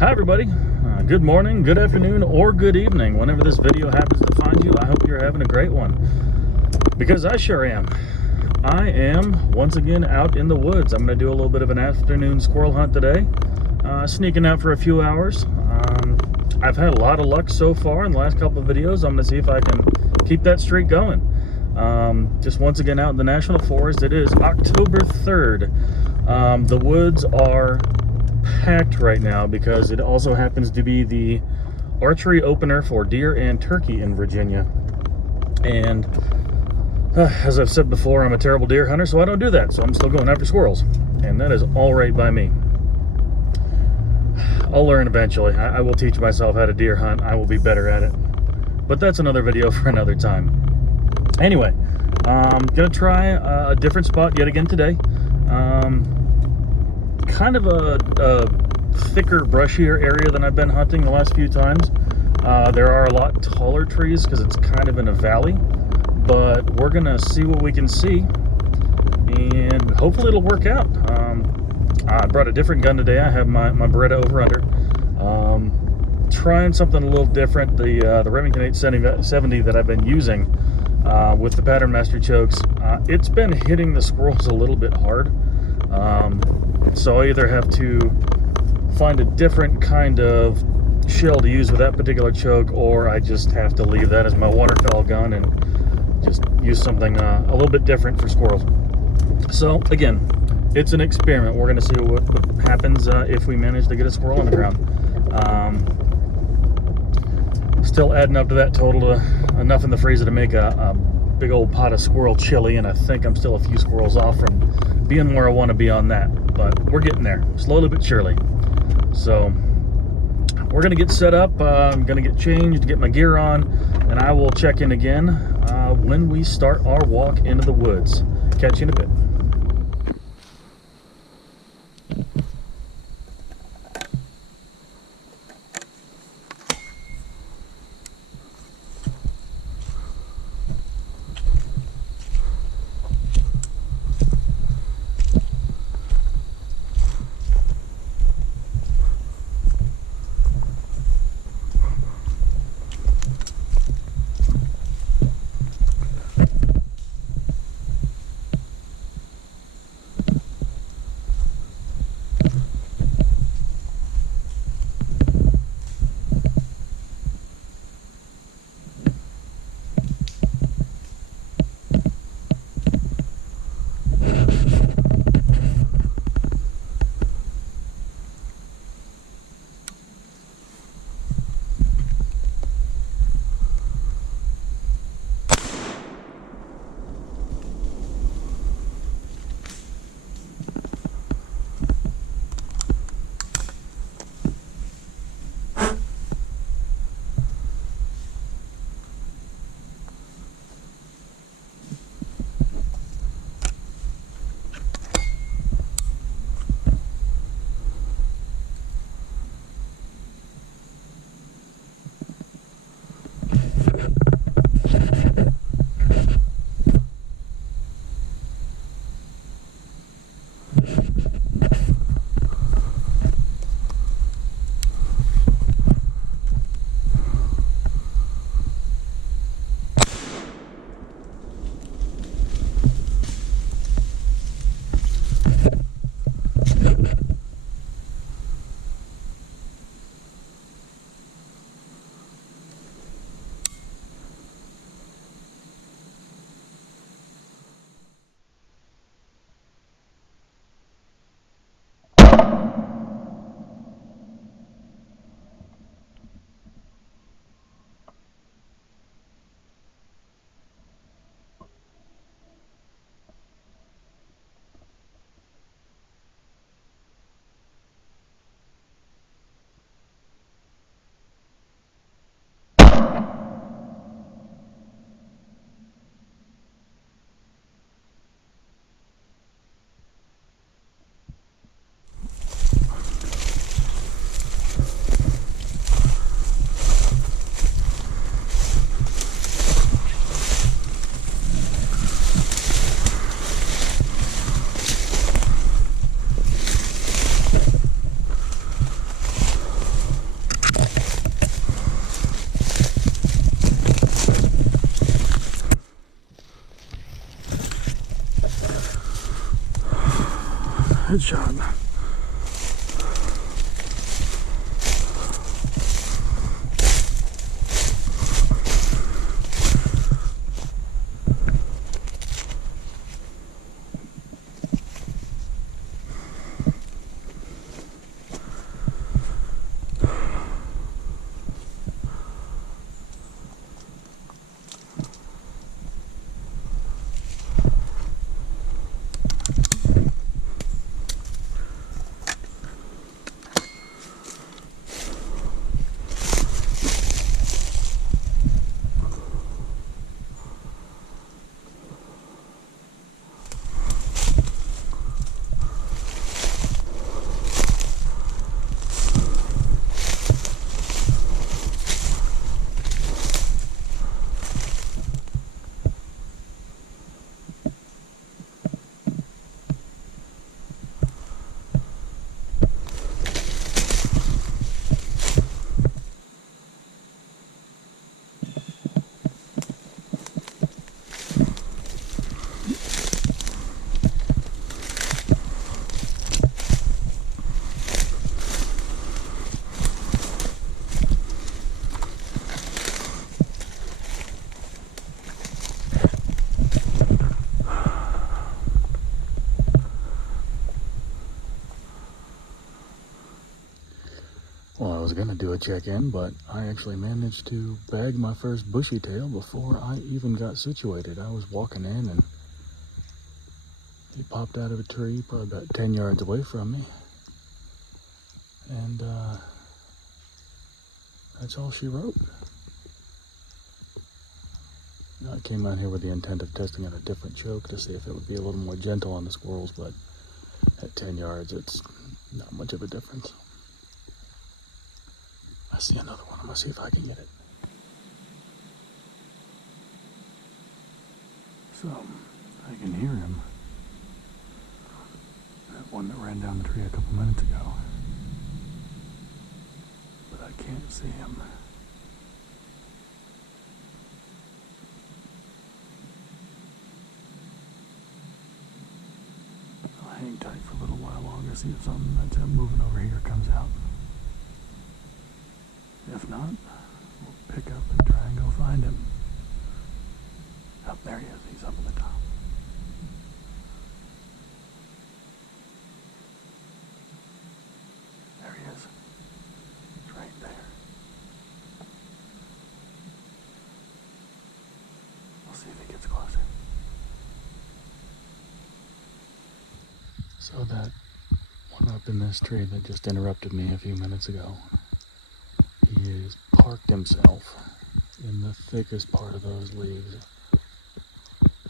Hi everybody, good morning, good afternoon, or good evening. Whenever this video happens to find you, I hope you're having a great one. Because I sure am. I am, once again, out in the woods. I'm going to do a little bit of an afternoon squirrel hunt today. Sneaking out for a few hours. I've had a lot of luck so far in the last couple of videos. I'm going to see if I can keep that streak going. Just once again out in the National Forest. It is October 3rd. The woods are packed right now because it also happens to be the archery opener for deer and turkey in Virginia. And as I've said before, I'm a terrible deer hunter, so I don't do that. So I'm still going after squirrels, and that is all right by me. I'll learn eventually. I will teach myself how to deer hunt. I will be better at it. But that's another video for another time. Anyway, I'm gonna try a different spot yet again today. Kind of a thicker, brushier area than I've been hunting the last few times. There are a lot taller trees because it's kind of in a valley, but we're gonna see what we can see, and hopefully it'll work out. I brought a different gun today. I have my Beretta over-under. Trying something a little different. The Remington 870 that I've been using with the Pattern Master chokes, it's been hitting the squirrels a little bit hard. So I either have to find a different kind of shell to use with that particular choke, or I just have to leave that as my waterfowl gun and just use something a little bit different for squirrels. So again, it's an experiment. We're going to see what happens if we manage to get a squirrel on the ground. Still adding up to that total to enough in the freezer to make a big old pot of squirrel chili, and I think I'm still a few squirrels off from being where I want to be on that, but we're getting there slowly but surely. So we're gonna get set up. I'm gonna get changed, get my gear on, and I will check in again when we start our walk into the woods. Catch you in a bit. Headshot. Well, I was gonna do a check-in, but I actually managed to bag my first bushy tail before I even got situated. I was walking in and he popped out of a tree probably about 10 yards away from me. And that's all she wrote. I came out here with the intent of testing out a different choke to see if it would be a little more gentle on the squirrels, but at 10 yards, it's not much of a difference. I see another one. I'm gonna see if I can get it. So, I can hear him. That one that ran down the tree a couple minutes ago. But I can't see him. I'll hang tight for a little while longer, see if something that's him moving over here comes out. If not, we'll pick up and try and go find him. Oh, there he is. He's up in the top. There he is. He's right there. We'll see if he gets closer. So that one up in this tree that just interrupted me a few minutes ago, he has parked himself in the thickest part of those leaves.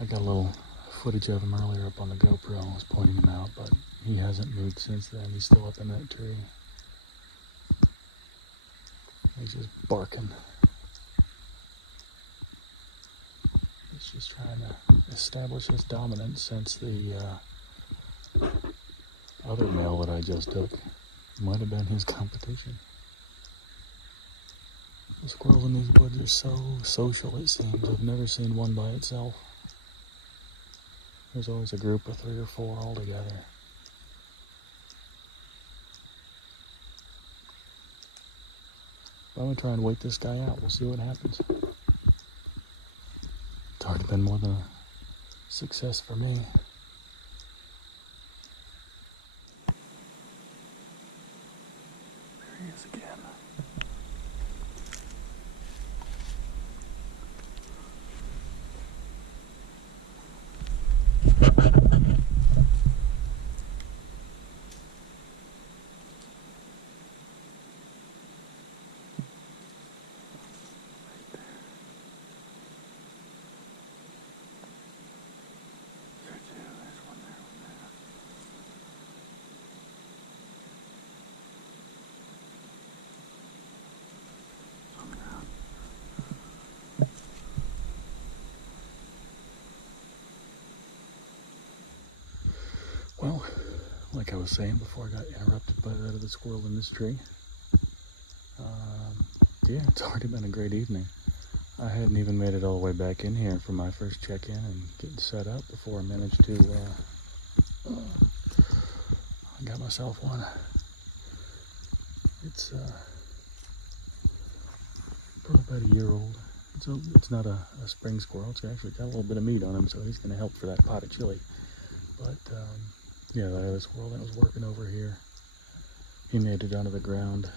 I got a little footage of him earlier up on the GoPro. I was pointing him out, but he hasn't moved since then. He's still up in that tree. He's just barking. He's just trying to establish his dominance since the other male that I just took might have been his competition. The squirrels in these woods are so social, it seems. I've never seen one by itself. There's always a group of 3 or 4 all together. I'm gonna try and wait this guy out. We'll see what happens. It's already been more than a success for me. There he is again. Well, like I was saying before I got interrupted by that other squirrel in this tree, yeah, it's already been a great evening. I hadn't even made it all the way back in here for my first check-in and getting set up before I managed to got myself one. It's probably about a year old. It's not a spring squirrel. It's actually got a little bit of meat on him, so he's going to help for that pot of chili. But yeah, the other squirrel that was working over here, he made it onto the ground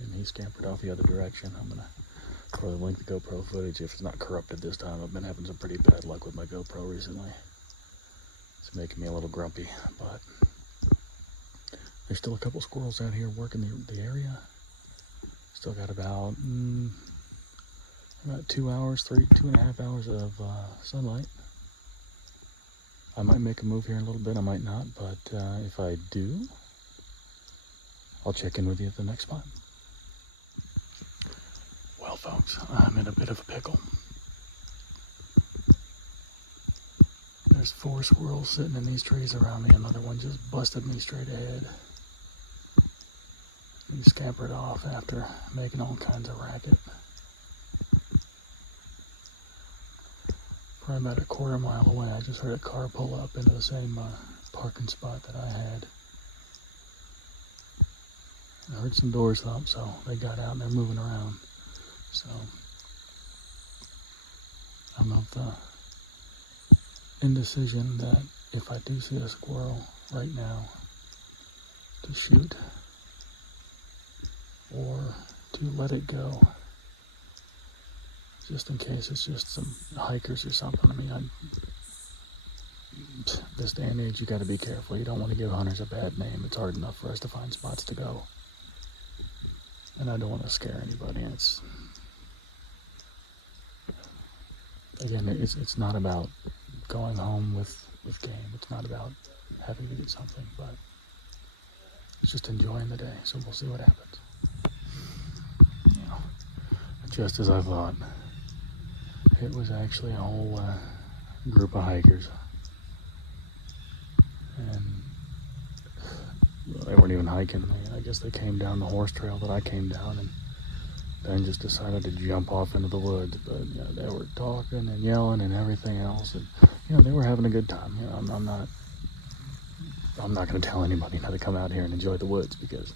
and he scampered off the other direction. I'm going to probably link the GoPro footage if it's not corrupted this time. I've been having some pretty bad luck with my GoPro recently. It's making me a little grumpy, but there's still a couple squirrels out here working the area. Still got about 2 hours, 2.5 hours of sunlight. I might make a move here in a little bit, I might not, but if I do, I'll check in with you at the next spot. Well, folks, I'm in a bit of a pickle. There's 4 squirrels sitting in these trees around me. Another one just busted me straight ahead. He scampered off after making all kinds of racket. Probably about a quarter mile away, I just heard a car pull up into the same parking spot that I had. I heard some doors thump, so they got out and they're moving around. So I'm of the indecision that if I do see a squirrel right now, to shoot or to let it go, just in case it's just some hikers or something. I mean, this day and age, you got to be careful. You don't want to give hunters a bad name. It's hard enough for us to find spots to go, and I don't want to scare anybody. And it's not about going home with game. It's not about having to get something, but it's just enjoying the day. So we'll see what happens. Just as I thought, it was actually a whole group of hikers, and they weren't even hiking. I guess they came down the horse trail that I came down, and then just decided to jump off into the woods. But they were talking and yelling and everything else, and they were having a good time. I'm not going to tell anybody not to come out here and enjoy the woods, because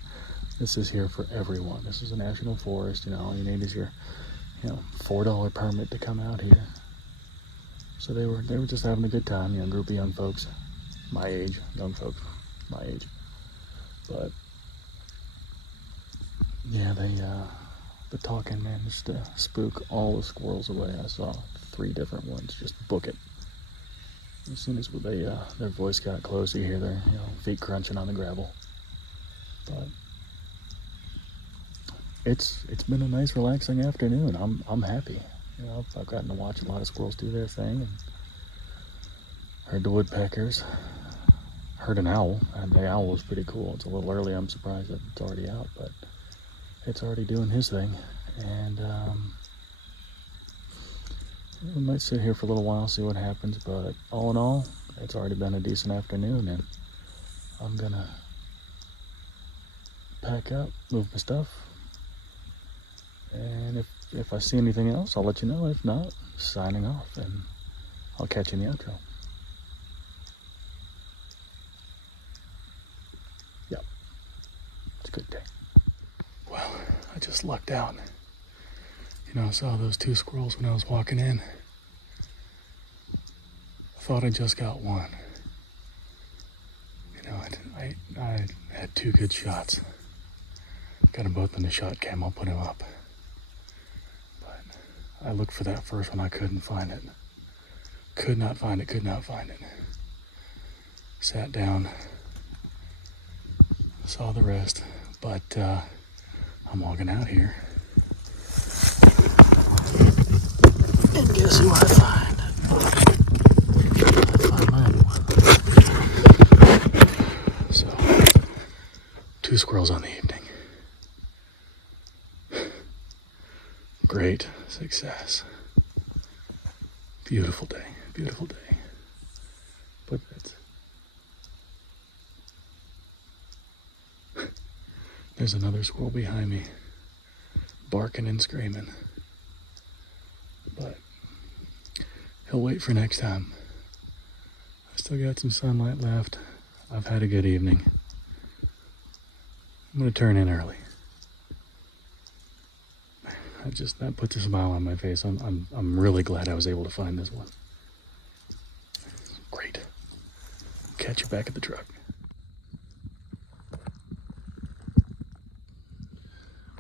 this is here for everyone. This is a national forest. All you need is your $4 permit to come out here. So they were just having a good time. Group of young folks my age, but yeah, the talking managed to spook all the squirrels away. I saw 3 different ones just book it. As soon as their voice got close, you hear their feet crunching on the gravel. But it's been a nice, relaxing afternoon. I'm happy. I've gotten to watch a lot of squirrels do their thing, and heard the woodpeckers, heard an owl, and the owl was pretty cool. It's a little early. I'm surprised that it's already out, but it's already doing his thing. And we might sit here for a little while, see what happens. But all in all, it's already been a decent afternoon, and I'm gonna pack up, move my stuff. And if I see anything else, I'll let you know. If not, signing off, and I'll catch you in the outro. Yep, it's a good day. Well, I just lucked out. I saw those 2 squirrels when I was walking in. I thought I just got one. I had 2 good shots. Got them both in the ShotKam. I'll put them up. I looked for that first one. I couldn't find it. Could not find it. Sat down. Saw the rest. But I'm walking out here. And guess who I find? I find my one. So, 2 squirrels on the evening. Great success. Beautiful day. But there's another squirrel behind me, barking and screaming. But he'll wait for next time. I still got some sunlight left. I've had a good evening. I'm gonna turn in early. That puts a smile on my face. I'm really glad I was able to find this one. Great. Catch you back at the truck.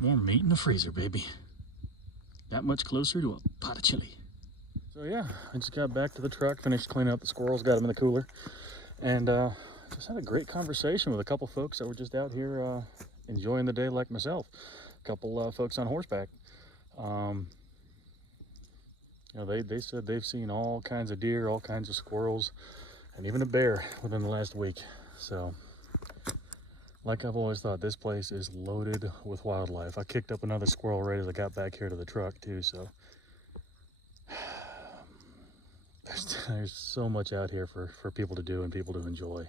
More meat in the freezer, baby. That much closer to a pot of chili. So yeah, I just got back to the truck, finished cleaning up the squirrels, got them in the cooler, and just had a great conversation with a couple folks that were just out here enjoying the day like myself. A couple folks on horseback. You know, they said they've seen all kinds of deer, all kinds of squirrels, and even a bear within the last week. So, like I've always thought, this place is loaded with wildlife. I kicked up another squirrel right as I got back here to the truck too, so there's so much out here for people to do and people to enjoy,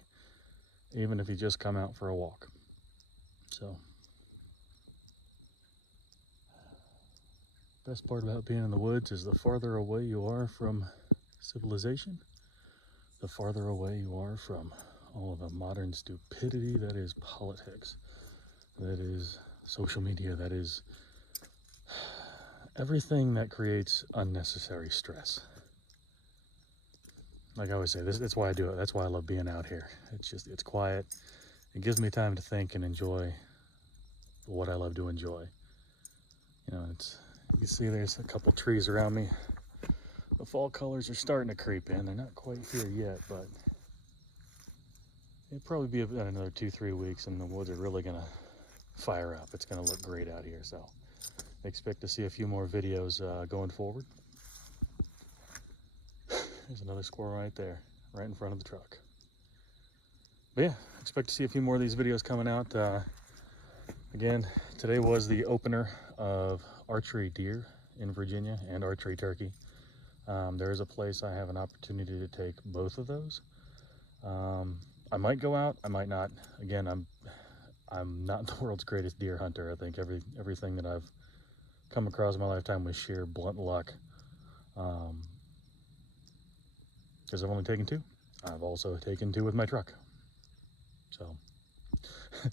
even if you just come out for a walk. So, best part about being in the woods is the farther away you are from civilization, the farther away you are from all of the modern stupidity that is politics, that is social media, that is everything that creates unnecessary stress. Like I always say, that's why I do it. That's why I love being out here. It's quiet. It gives me time to think and enjoy what I love to enjoy. You know, you see there's a couple trees around me. The fall colors are starting to creep in. They're not quite here yet, but it'll probably be about another 2-3 weeks and the woods are really gonna fire up. It's gonna look great out here. So expect to see a few more videos going forward. There's another squirrel right there, right in front of the truck. But yeah, expect to see a few more of these videos coming out. Again, today was the opener of archery deer in Virginia and archery turkey. There is a place I have an opportunity to take both of those. I might go out, I might not. Again, I'm not the world's greatest deer hunter. I think everything that I've come across in my lifetime was sheer blunt luck. Because I've only taken 2. I've also taken 2 with my truck. So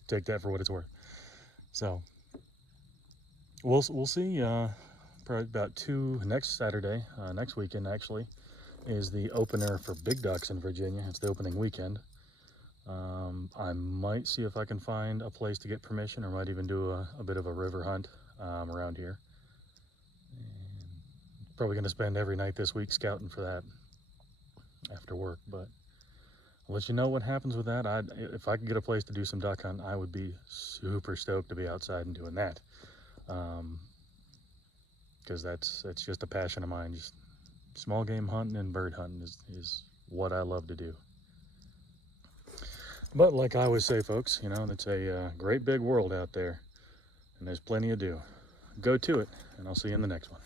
take that for what it's worth. So we'll see. Probably about 2 next Saturday, next weekend actually, is the opener for big ducks in Virginia. It's the opening weekend. I might see if I can find a place to get permission, or might even do a bit of a river hunt around here. And probably going to spend every night this week scouting for that after work, but I'll let you know what happens with that. If I could get a place to do some duck hunt, I would be super stoked to be outside and doing that. Because that's just a passion of mine. Just small game hunting and bird hunting is what I love to do. But like I always say, folks, you know, it's a great big world out there, and there's plenty to do. Go to it, and I'll see you in the next one.